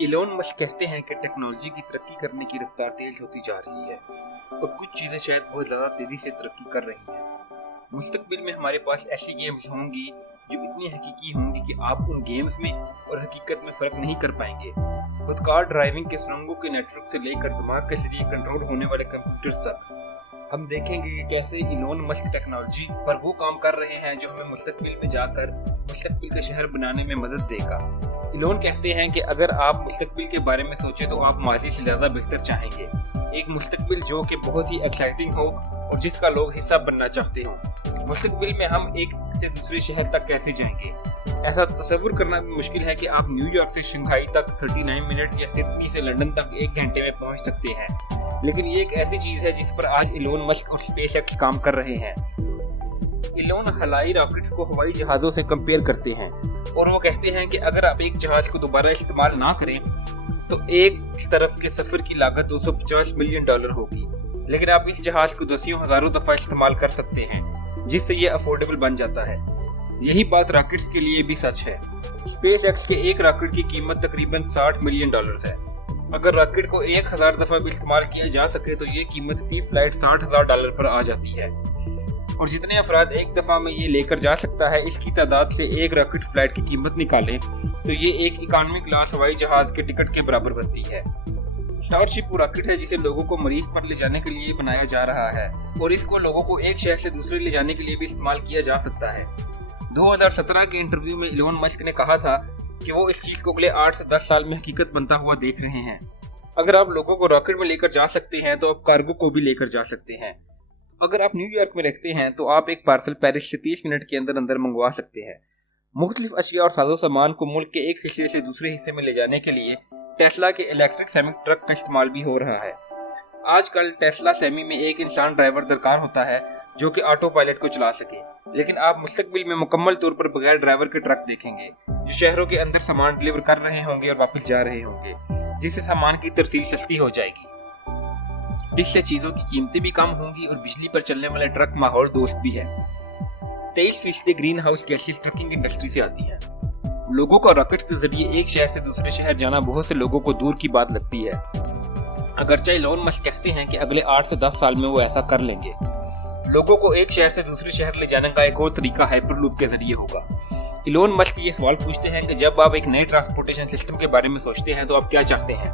Elon مस्क कहते हैं कि टेक्नोलॉजी की तरक्की करने की रफ्तार तेज होती जा रही है और कुछ चीज़ें शायद बहुत ज़्यादा तेज़ी से तरक्की कर रही हैं। मुस्तकबिल में हमारे पास ऐसी गेम्स होंगी जो इतनी हकीकी होंगी कि आप उन गेम्स में और हकीकत में फ़र्क नहीं कर पाएंगे। खुद कार ड्राइविंग के सुरंगों के नेटवर्क से लेकर दिमाग के जरिए कंट्रोल होने वाले कंप्यूटर तक हम देखेंगे कि कैसे एलोन मस्क टेक्नोलॉजी पर वो काम कर रहे हैं जो हमें मुस्तकबिल में जाकर मुस्तकबिल का शहर बनाने में मदद देगा। एलोन कहते हैं कि अगर आप मुस्तकबिल के बारे में सोचें तो आप माजी से ज़्यादा बेहतर चाहेंगे, एक मुस्तकबिल जो कि बहुत ही एक्साइटिंग हो और जिसका लोग हिस्सा बनना चाहते हो। मुस्तकबिल में हम एक से दूसरे शहर तक कैसे जाएंगे, ऐसा तस्वुर करना भी मुश्किल है कि आप न्यूयॉर्क से शंघाई तक 39 मिनट या सिडनी से लंदन तक 1 घंटे में पहुंच सकते हैं, लेकिन ये एक ऐसी चीज़ है जिस पर आज एलोन मस्क और स्पेसएक्स काम कर रहे हैं। एलोन हवाई रॉकेट्स को हवाई जहाज़ों से कंपेयर करते हैं और वो कहते हैं कि अगर आप एक जहाज को दोबारा इस्तेमाल ना करें तो एक तरफ के सफ़र की लागत $250 मिलियन होगी, लेकिन आप इस जहाज को दसियों हज़ारों दफ़ा इस्तेमाल कर सकते हैं, जिससे ये अफोर्डेबल बन जाता है। यही बात रॉकेट्स के लिए भी सच है। स्पेसएक्स के एक रॉकेट की कीमत तकरीबन $60 मिलियन है। अगर रॉकेट को 1000 दफ़ा भी इस्तेमाल किया जा सके तो ये कीमत फी फ्लाइट $60,000 पर आ जाती है, और जितने अफराद एक दफ़ा में ये लेकर जा सकता है इसकी तादाद से एक रॉकेट फ्लाइट की कीमत निकालें तो ये एक इकॉनमी क्लास हवाई जहाज़ के टिकट के बराबर बनती है। स्टारशिप वो रॉकेट है जिसे लोगों को मरीख पर ले जाने के लिए बनाया जा रहा है और इसको लोगों को एक शहर से दूसरे ले जाने के लिए भी इस्तेमाल किया जा सकता है। 2017 के इंटरव्यू में एलोन मस्क ने कहा था कि वो इस चीज़ को अगले 8 से 10 साल में हकीकत बनता हुआ देख रहे हैं। अगर आप लोगों को रॉकेट में लेकर जा सकते हैं तो आप कार्गो को भी लेकर जा सकते हैं। अगर आप न्यूयॉर्क में रहते हैं तो आप एक पार्सल पेरिस से 30 मिनट के अंदर अंदर मंगवा सकते हैं। मुख्तलिफ अशिया और साजो सामान को मुल्क के एक हिस्से से दूसरे हिस्से में ले जाने के लिए टेस्ला के इलेक्ट्रिक सेमी ट्रक का इस्तेमाल भी हो रहा है। आजकल टेस्ला सेमी में एक इंसान ड्राइवर दरकार होता है जो कि ऑटो पायलट को चला सके, लेकिन आप मुस्तकबिल में मुकम्मल तौर पर बगैर ड्राइवर के ट्रक देखेंगे जो शहरों के अंदर सामान डिलीवर कर रहे होंगे और वापस जा रहे होंगे, जिससे सामान की तरसील सस्ती हो जाएगी। इससे चीज़ों की कीमतें भी कम होंगी और बिजली पर चलने वाले ट्रक माहौल दोस्त भी है। 23% greenhouse gases trucking industry से आती हैं। लोगों का रॉकेट के जरिए एक शहर से दूसरे शहर जाना बहुत से लोगों को दूर की बात लगती है, अगरचे एलोन मस्क कहते हैं कि अगले 8 से 10 साल में वो ऐसा कर लेंगे। लोगों को एक शहर से दूसरे शहर ले जाने का एक और तरीका हाइपरलूप के जरिए होगा। एलोन मस्क ये सवाल पूछते हैं कि जब आप एक नए ट्रांसपोर्टेशन सिस्टम के बारे में सोचते हैं तो आप क्या चाहते हैं?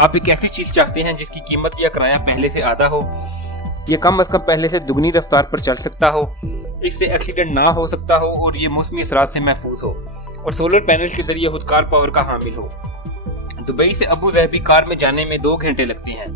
आप एक ऐसी चीज़ चाहते हैं जिसकी कीमत या किराया पहले से आधा हो, ये कम से कम पहले से दुगनी रफ्तार पर चल सकता हो, इससे एक्सीडेंट ना हो सकता हो और ये मौसमी असरात से महफूज हो और सोलर पैनल के जरिए खुदकार पावर का हामिल हो। दुबई से अबू धाबी कार में जाने में 2 घंटे लगते हैं,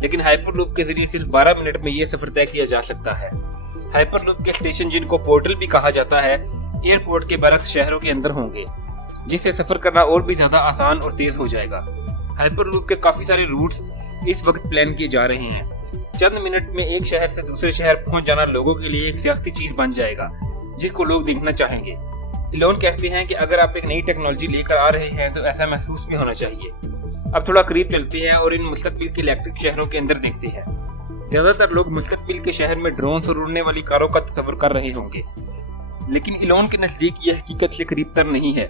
लेकिन हाइपरलूप के जरिए सिर्फ 12 मिनट में ये सफर तय किया जा सकता है। हाइपरलूप के स्टेशन, जिनको पोर्टल भी कहा जाता है, एयरपोर्ट के बरक्स शहरों के अंदर होंगे, जिससे सफर करना और भी ज्यादा आसान और तेज हो जाएगा। हाइपरलूप के काफी सारे रूट्स इस वक्त प्लान किए जा रहे हैं। चंद मिनट में एक शहर से दूसरे शहर पहुंच जाना लोगों के लिए एक सियासी चीज बन जाएगा जिसको लोग देखना चाहेंगे। एलोन कहते हैं कि अगर आप एक नई टेक्नोलॉजी लेकर आ रहे हैं तो ऐसा महसूस भी होना चाहिए। अब थोड़ा करीब चलते हैं और इन मुस्तकबिल के इलेक्ट्रिक शहरों के अंदर देखते हैं। ज्यादातर लोग मुस्तकबिल के शहर में ड्रोन और उड़ने वाली कारों का तस्वर कर रहे होंगे, लेकिन एलोन के नजदीक यह हकीकत से करीब तर नहीं है,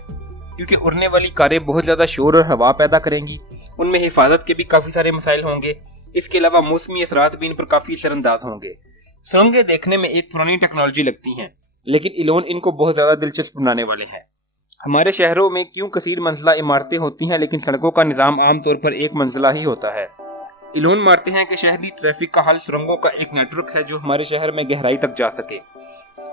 क्योंकि उड़ने वाली कारें बहुत ज्यादा शोर और हवा पैदा करेंगी, उनमें हिफाजत के भी काफी सारे मसाइल होंगे। इसके अलावा मौसमी असरात भी इन पर काफी असरअंदाज होंगे। सुरंगें देखने में एक पुरानी टेक्नोलॉजी लगती हैं, लेकिन एलोन इनको बहुत ज्यादा दिलचस्प बनाने वाले हैं। हमारे शहरों में क्यों कसीर मंजिला इमारतें होती हैं लेकिन सड़कों का निज़ाम आमतौर पर एक मंजिला ही होता है? एलोन मानते हैं कि शहरी ट्रैफिक का हल सुरंगों का एक नेटवर्क है जो हमारे शहर में गहराई तक जा सके,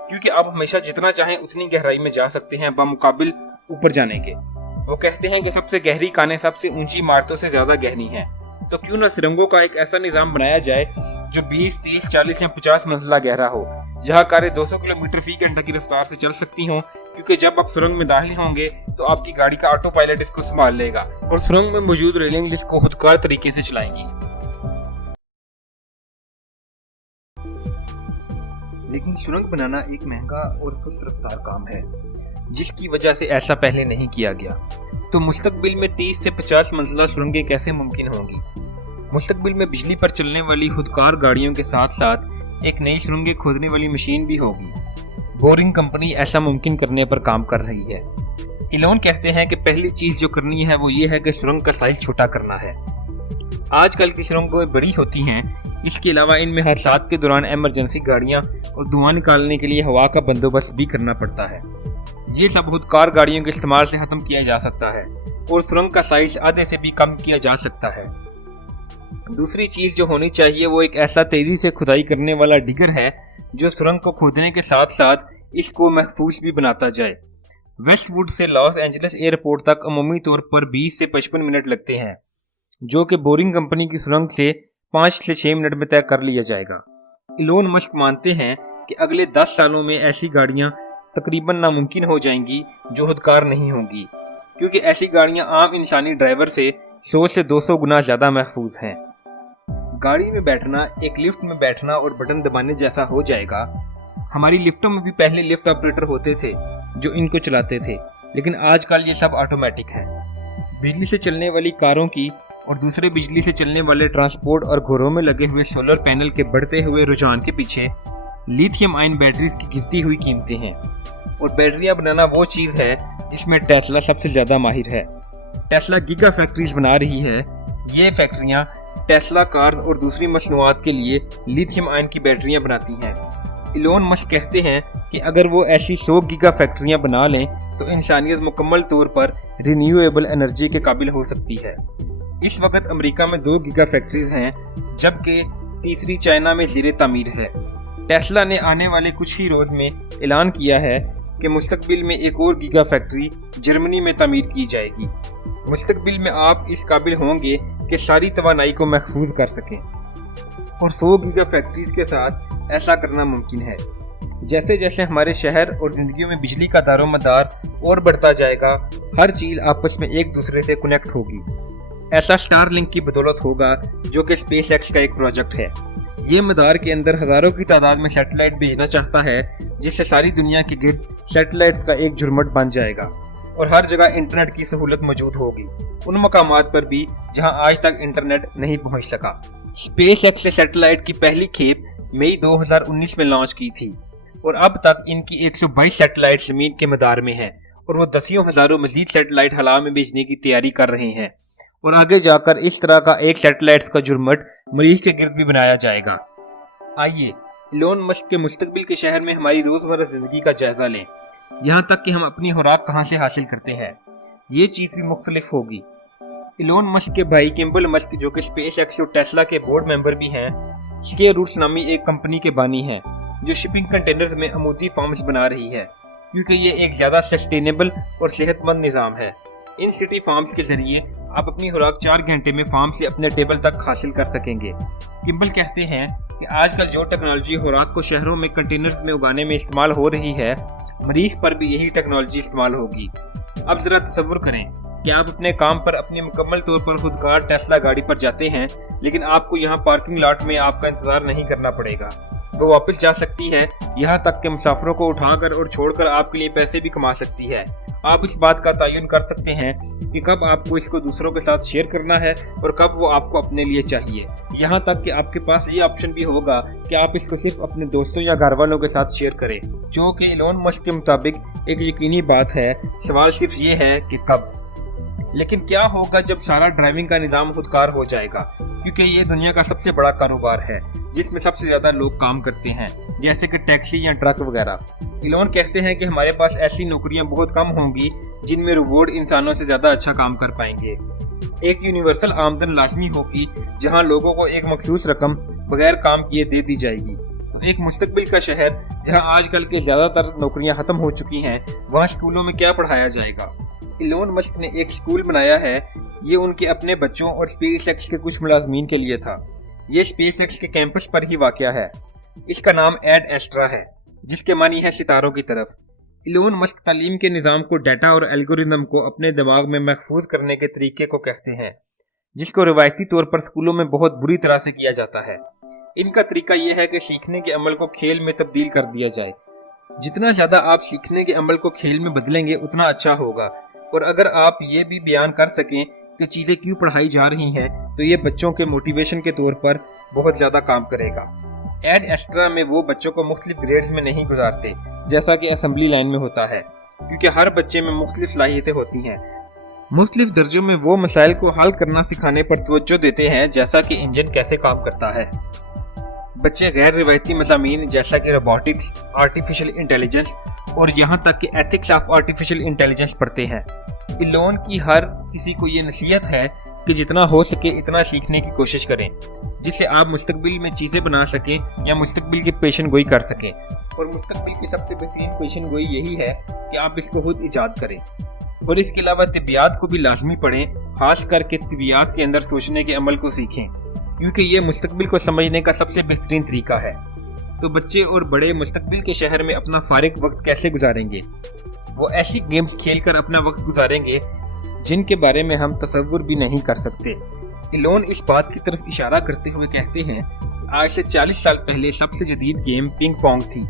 क्योंकि आप हमेशा जितना चाहें उतनी गहराई में जा सकते हैं बामुकाबिल ऊपर जाने के। वो कहते हैं कि सबसे गहरी कानें सबसे ऊंची इमारतों से ज्यादा गहरी हैं, तो क्यों न सुरंगों का एक ऐसा निज़ाम बनाया जाए जो 20, 30, 40 या 50 मंजिला गहरा हो, जहाँ कारें 200 किलोमीटर फी घंटा की रफ्तार से चल सकती हों, क्योंकि जब आप सुरंग में दाखिल होंगे तो आपकी गाड़ी का ऑटो पायलट इसको संभाल लेगा और सुरंग में मौजूद रेलिंग इसको खुदकार तरीके से चलाएंगी। लेकिन सुरंग बनाना एक महंगा और सुस्त रफ्तार काम है, जिसकी वजह से ऐसा पहले नहीं किया गया। तो मुस्तकबिल में 30 से 50 मंजिला सुरंगें कैसे मुमकिन होंगी? मुस्तकबिल में बिजली पर चलने वाली खुदकार गाड़ियों के साथ साथ एक नई सुरंगें खोदने वाली मशीन भी होगी। बोरिंग कंपनी ऐसा मुमकिन करने पर काम कर रही है। ایلون کہتے ہیں کہ پہلی چیز جو کرنی ہے وہ یہ ہے کہ سرنگ کا سائز چھوٹا کرنا ہے۔ آج کل کی سرنگیں بڑی ہوتی ہیں، اس کے علاوہ ان میں حادثات کے دوران ایمرجنسی گاڑیاں اور دھواں نکالنے کے لیے ہوا کا بندوبست بھی کرنا پڑتا ہے۔ یہ سب خودکار گاڑیوں کے استعمال سے ختم کیا جا سکتا ہے اور سرنگ کا سائز آدھے سے بھی کم کیا جا سکتا ہے۔ دوسری چیز جو ہونی چاہیے وہ ایک ایسا تیزی سے کھدائی کرنے والا ڈگر ہے جو سرنگ کو کھودنے کے ساتھ ساتھ اس کو محفوظ بھی بناتا جائے۔ Waste would say Los Angeles airport تک عمومی طور پر 20 سے 55 منٹ لگتے ہیں، جو کہ بورنگ کمپنی کی سرنگ سے 5 سے 6 منٹ میں طے کر لیا جائے گا۔ ایلون مسک مانتے ہیں کہ اگلے 10 سالوں میں ایسی گاڑیاں تقریباً ناممکن ہو جائیں گی جو خودکار نہیں ہوں گی، کیونکہ ایسی گاڑیاں عام انسانی ڈرائیور سے 100 سے 200 گنا زیادہ محفوظ ہیں۔ گاڑی میں بیٹھنا ایک لفٹ میں بیٹھنا اور بٹن دبانے جیسا ہو جائے گا۔ ہماری لفٹوں میں بھی پہلے لفٹ آپریٹر ہوتے تھے جو ان کو چلاتے تھے، لیکن آج کل یہ سب آٹومیٹک ہے۔ بجلی سے چلنے والی کاروں کی اور دوسرے بجلی سے چلنے والے ٹرانسپورٹ اور گھروں میں لگے ہوئے سولر پینل کے بڑھتے ہوئے رجحان کے پیچھے لیتھیم آئن بیٹریز کی گرتی ہوئی قیمتیں ہیں، اور بیٹریاں بنانا وہ چیز ہے جس میں ٹیسلا سب سے زیادہ ماہر ہے۔ ٹیسلا گیگا فیکٹریز بنا رہی ہے۔ یہ فیکٹریاں ٹیسلا کارز اور دوسری مصنوعات کے لیے لیتھیم آئن کی بیٹریاں بناتی ہیں۔ ایلون مسک کہتے ہیں کہ اگر وہ ایسی 100 گیگا فیکٹریاں بنا لیں تو انسانیت مکمل طور پر رینیویبل انرجی کے قابل ہو سکتی ہے۔ اس وقت امریکہ میں 2 گیگا فیکٹریز ہیں، جبکہ تیسری چائنا میں زیر تعمیر ہے۔ ٹیسلا نے آنے والے کچھ ہی روز میں اعلان کیا ہے کہ مستقبل میں ایک اور گیگا فیکٹری جرمنی میں تعمیر کی جائے گی۔ مستقبل میں آپ اس قابل ہوں گے کہ ساری توانائی کو محفوظ کر سکیں، اور 100 گیگا فیکٹریز کے ساتھ ایسا کرنا ممکن ہے۔ جیسے جیسے ہمارے شہر اور زندگیوں میں بجلی کا دار و مدار اور بڑھتا جائے گا، ہر چیز آپس میں ایک دوسرے سے کنیکٹ ہوگی۔ ایسا اسٹار لنک کی بدولت ہوگا جو کہ اسپیس ایکس کا ایک پروجیکٹ ہے۔ یہ مدار کے اندر ہزاروں کی تعداد میں سیٹلائٹ بھیجنا چاہتا ہے، جس سے ساری دنیا کے گرد سیٹلائٹس کا ایک جھرمٹ بن جائے گا اور ہر جگہ انٹرنیٹ کی سہولت موجود ہوگی، ان مقامات پر بھی جہاں آج تک انٹرنیٹ نہیں پہنچ سکا۔ اسپیس ایکس نے سیٹلائٹ کی پہلی کھیپ مئی 2019 میں لانچ کی تھی، اور اب تک ان کی 122 سیٹلائٹ زمین کے مدار میں ہیں، اور وہ دسیوں ہزاروں مزید سیٹلائٹ خلا میں بھیجنے کی تیاری کر رہے ہیں، اور آگے جا کر اس طرح کا ایک سیٹلائٹس کا جرمٹ مریخ کے گرد بھی بنایا جائے گا۔ آئیے ایلون مسک کے مستقبل کے شہر میں ہماری روزمرہ زندگی کا جائزہ لیں، یہاں تک کہ ہم اپنی خوراک کہاں سے حاصل کرتے ہیں۔ یہ چیز بھی مختلف ہوگی۔ ایلون مسک کے بھائی کمبل مسک، جو کہ اسپیس ایکس اور ٹیسلا کے بورڈ ممبر بھی ہیں، اسکیئر روٹس نامی ایک کمپنی کے بانی ہیں جو شپنگ کنٹینرز میں عمودی فارمز بنا رہی ہے، کیونکہ یہ ایک زیادہ سسٹینیبل اور صحت مند نظام ہے۔ ان سٹی فارمز کے ذریعے آپ اپنی خوراک 4 گھنٹے میں فارم سے اپنے ٹیبل تک حاصل کر سکیں گے۔ کمبل کہتے ہیں کہ آج کل جو ٹیکنالوجی خوراک کو شہروں میں کنٹینرز میں اگانے میں استعمال ہو رہی ہے، مریخ پر بھی یہی ٹیکنالوجی استعمال ہوگی۔ اب ذرا تصور کریں کہ آپ اپنے کام پر اپنی مکمل طور پر خودکار ٹیسلا گاڑی پر جاتے ہیں، لیکن آپ کو یہاں پارکنگ لاٹ میں آپ کا انتظار نہیں کرنا پڑے گا۔ وہ واپس جا سکتی ہے، یہاں تک کہ مسافروں کو اٹھا کر اور چھوڑ کر آپ کے لیے پیسے بھی کما سکتی ہے۔ آپ اس بات کا تعین کر سکتے ہیں کہ کب آپ کو اس کو دوسروں کے ساتھ شیئر کرنا ہے اور کب وہ آپ کو اپنے لیے چاہیے۔ یہاں تک کہ آپ کے پاس یہ آپشن بھی ہوگا کہ آپ اس کو صرف اپنے دوستوں یا گھر والوں کے ساتھ شیئر کریں، جو کہ ایلون مسک کے مطابق ایک یقینی بات ہے۔ سوال صرف یہ ہے کہ کب۔ لیکن کیا ہوگا جب سارا ڈرائیونگ کا نظام خودکار ہو جائے گا؟ کیونکہ یہ دنیا کا سب سے بڑا کاروبار ہے جس میں سب سے زیادہ لوگ کام کرتے ہیں، جیسے کہ ٹیکسی یا ٹرک وغیرہ۔ ایلون کہتے ہیں کہ ہمارے پاس ایسی نوکریاں بہت کم ہوں گی جن میں روبوٹ انسانوں سے زیادہ اچھا کام کر پائیں گے۔ ایک یونیورسل آمدن لازمی ہوگی جہاں لوگوں کو ایک مخصوص رقم بغیر کام کیے دے دی جائے گی۔ ایک مستقبل کا شہر جہاں آج کل کے زیادہ تر نوکریاں ختم ہو چکی ہیں، وہاں اسکولوں میں کیا پڑھایا جائے گا؟ ایلون مسک نے ایک اسکول بنایا ہے، یہ ان کے اپنے بچوں اور اسپیس ایکس کے کچھ ملازمین کے لیے تھا۔ یہ اسپیس ایکس کے کیمپس پر ہی واقع ہے۔ اس کا نام ایڈ ایسٹرا ہے، جس کے معنی ہے ستاروں کی طرف۔ ایلون مسک تعلیم کے نظام کو ڈیٹا اور الگورتھم کو اپنے دماغ میں محفوظ کرنے کے طریقے کو کہتے ہیں، جس کو روایتی طور پر اسکولوں میں بہت بری طرح سے کیا جاتا ہے۔ ان کا طریقہ یہ ہے کہ سیکھنے کے عمل کو کھیل میں تبدیل کر دیا جائے۔ جتنا زیادہ آپ سیکھنے کے عمل کو کھیل میں بدلیں گے اتنا اچھا ہوگا، اور اگر آپ یہ بھی بیان کر سکیں کہ چیزیں کیوں پڑھائی جا رہی ہیں تو یہ بچوں کے موٹیویشن کے طور پر بہت زیادہ کام کرے گا۔ ایڈ ایسٹرا میں وہ بچوں کو مختلف گریڈز میں نہیں گزارتے جیسا کہ اسمبلی لائن میں ہوتا ہے۔ क्योंकि हर बच्चे में मुख्तलिफ सलाहियतें होती हैं। मुख्तलिफ दर्जों में वो मसाइल को हल करना सिखाने पर तवज्जो देते हैं, जैसा कि इंजन कैसे काम करता है। बच्चे गैर रिवायती मज़ामीन जैसा कि रोबोटिक्स, आर्टिफिशियल इंटेलिजेंस और यहाँ तक कि एथिक्स ऑफ आर्टिफिशियल इंटेलिजेंस पढ़ते हैं। इलोन की हर किसी को ये नसीहत है कि जितना हो सके इतना सीखने की कोशिश करें, जिससे आप मुस्तकबिल में चीज़ें बना सकें या मुस्तकबिल की पेशन गोई कर सकें। और मुस्तकबिल की सबसे बेहतरीन पेशन गोई यही है कि आप इसको खुद ईजाद करें। और इसके अलावा तिबियात को भी लाजमी पढ़ें, खास करके तिबियात के अंदर सोचने के अमल को सीखें, क्योंकि ये मुस्तकबिल को समझने का सबसे बेहतरीन तरीका है। तो बच्चे और बड़े मुस्तकबिल के शहर में अपना फारिग वक्त कैसे गुजारेंगे? वो ऐसी गेम्स खेलकर अपना वक्त गुजारेंगे जिनके बारे में हम तसव्वुर भी नहीं कर सकते। इलोन इस बात की तरफ इशारा करते हुए कहते हैं, आज से 40 साल पहले सबसे जदीद गेम पिंग पोंग थी,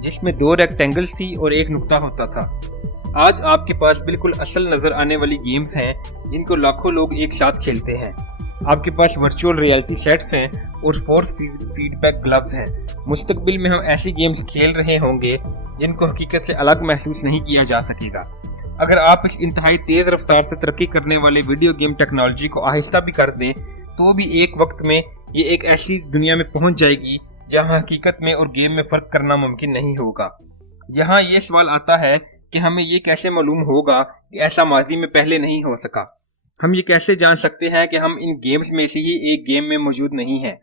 जिसमें 2 रेक्टेंगल्स थी और 1 नुक्ता होता था। आज आपके पास बिल्कुल असल नजर आने वाली गेम्स हैं जिनको लाखों लोग एक साथ खेलते हैं। आपके पास वर्चुअल रियलिटी सेट्स हैं और फोर्स फीडबैक ग्लव्स हैं। मुस्तकबिल में हम ऐसी गेम्स खेल रहे होंगे जिनको हकीकत से अलग महसूस नहीं किया जा सकेगा। अगर आप इस इंतहाई तेज रफ्तार से तरक्की करने वाले वीडियो गेम टेक्नोलॉजी को आहिस्ता भी कर दें, तो भी एक वक्त में ये एक ऐसी दुनिया में पहुंच जाएगी जहां हकीकत में और गेम में फ़र्क करना मुमकिन नहीं होगा। यहाँ ये सवाल आता है कि हमें ये कैसे मालूम होगा कि ऐसा माजी में पहले नहीं हो सका? हम ये कैसे जान सकते हैं कि हम इन गेम्स में से ही एक गेम में मौजूद नहीं हैं?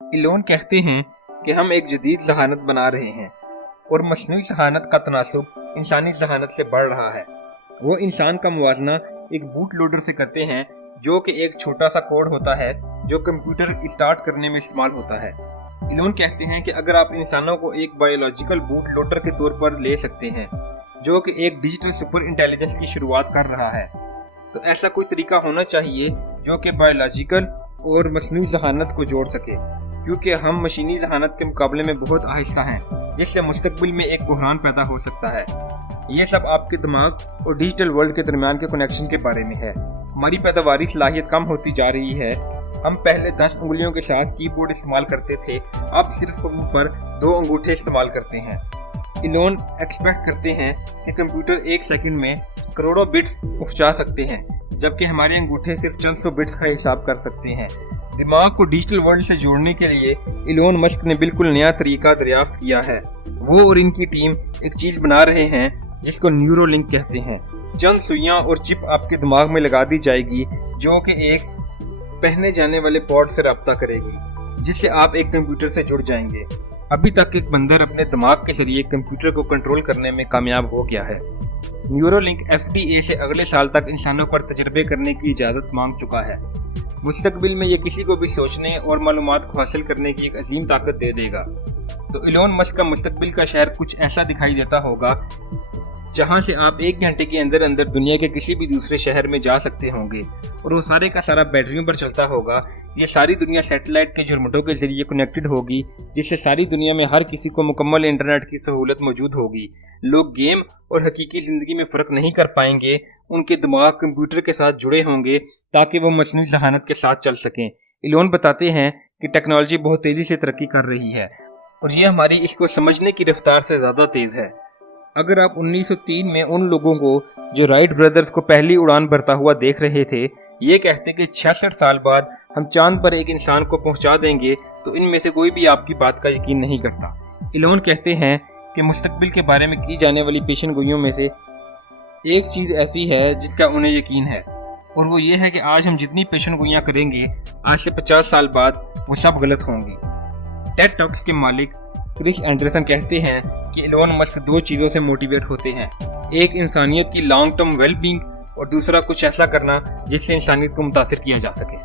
इलोन कहते हैं कि हम एक जदीद जहानत बना रहे हैं और मसनूई जहानत का तनासुब इंसानी जहानत से बढ़ रहा है। वो इंसान का मुवाजना एक बूट लोडर से करते हैं, जो कि एक छोटा सा कोड होता है जो कंप्यूटर स्टार्ट करने में इस्तेमाल होता है। इलोन कहते हैं कि अगर आप इंसानों को एक बायोलॉजिकल बूट लोडर के तौर पर ले सकते हैं जो कि एक डिजिटल सुपर इंटेलिजेंस की शुरुआत कर रहा है, तो ऐसा कोई तरीका होना चाहिए जो कि बायोलॉजिकल और मसनूई जहानत को जोड़ सके, क्योंकि हम मशीनी जहानत के मुकाबले में बहुत आहिस्ता हैं, जिससे मुस्तकबिल में एक बुहरान पैदा हो सकता है। ये सब आपके दिमाग और डिजिटल वर्ल्ड के दरमियान के कनेक्शन के बारे में है। हमारी पैदावारी सलाहियत कम होती जा रही है। हम पहले 10 उंगलियों के साथ कीबोर्ड इस्तेमाल करते थे, अब सिर्फ मुंह पर 2 अंगूठे इस्तेमाल करते हैं। इलोन एक्सपेक्ट करते हैं कि कंप्यूटर 1 सेकंड में करोड़ों बिट्स पहुंचा सकते हैं, जबकि हमारे अंगूठे सिर्फ चंद सौ बिट्स का हिसाब कर सकते हैं। दिमाग को डिजिटल वर्ल्ड से जोड़ने के लिए इलोन मस्क ने बिल्कुल नया तरीका दरियाफ्त किया है। वो और इनकी टीम एक चीज बना रहे हैं जिसको न्यूरोलिंक कहते हैं। चंद सुइयां और चिप आपके दिमाग में लगा दी जाएगी, जो कि एक पहने जाने वाले पॉड से रब्ता करेगी, जिससे आप एक कंप्यूटर से जुड़ जाएंगे। अभी तक एक बंदर अपने दिमाग के जरिए कंप्यूटर को कंट्रोल करने में कामयाब हो गया है। न्यूरोलिंक FDA से अगले साल तक इंसानों पर तजर्बे करने की इजाज़त मांग चुका है। मुस्तकबिल में ये किसी को भी सोचने और मालूमात को हासिल करने की एक अजीम ताकत दे देगा। तो इलोन मस्क का मुस्तकबिल का शहर कुछ ऐसा दिखाई देता होगा जहां से आप 1 घंटे के अंदर अंदर दुनिया के किसी भी दूसरे शहर में जा सकते होंगे, और वो सारे का सारा बैटरियों पर चलता होगा। ये सारी दुनिया सैटेलाइट के झुरमुटों के जरिए कनेक्टेड होगी, जिससे सारी दुनिया में हर किसी को मुकम्मल इंटरनेट की सहूलत मौजूद होगी। लोग गेम और हकीकी ज़िंदगी में फ़र्क नहीं कर पाएंगे। उनके दिमाग कंप्यूटर के साथ जुड़े होंगे ताकि वो मसनूई जहानत के साथ चल सकें। इलोन बताते हैं कि टेक्नोलॉजी बहुत तेज़ी से तरक्की कर रही है और ये हमारी इसको समझने की रफ्तार से ज़्यादा तेज़ है। अगर आप 1903 में उन लोगों को जो राइट ब्रदर्स को पहली उड़ान भरता हुआ देख रहे थे ये कहते कि 66 साल बाद हम चांद पर एक इंसान को पहुंचा देंगे, तो इनमें से कोई भी आपकी बात का यकीन नहीं करता। इलोन कहते हैं कि मुस्तकबिल के बारे में की जाने वाली पेशन गोइयों में से एक चीज़ ऐसी है जिसका उन्हें यकीन है, और वो ये है कि आज हम जितनी पेशन गोइयाँ करेंगे आज से 50 साल बाद वो सब गलत होंगी। टेड टॉक्स के मालिक क्रिस एंडरसन कहते हैं कि इलोन मस्क 2 चीज़ों से मोटिवेट होते हैं, एक इंसानियत की लॉन्ग टर्म वेल बीइंग और दूसरा कुछ ऐसा करना जिससे इंसानियत को मुतासिर किया जा सके।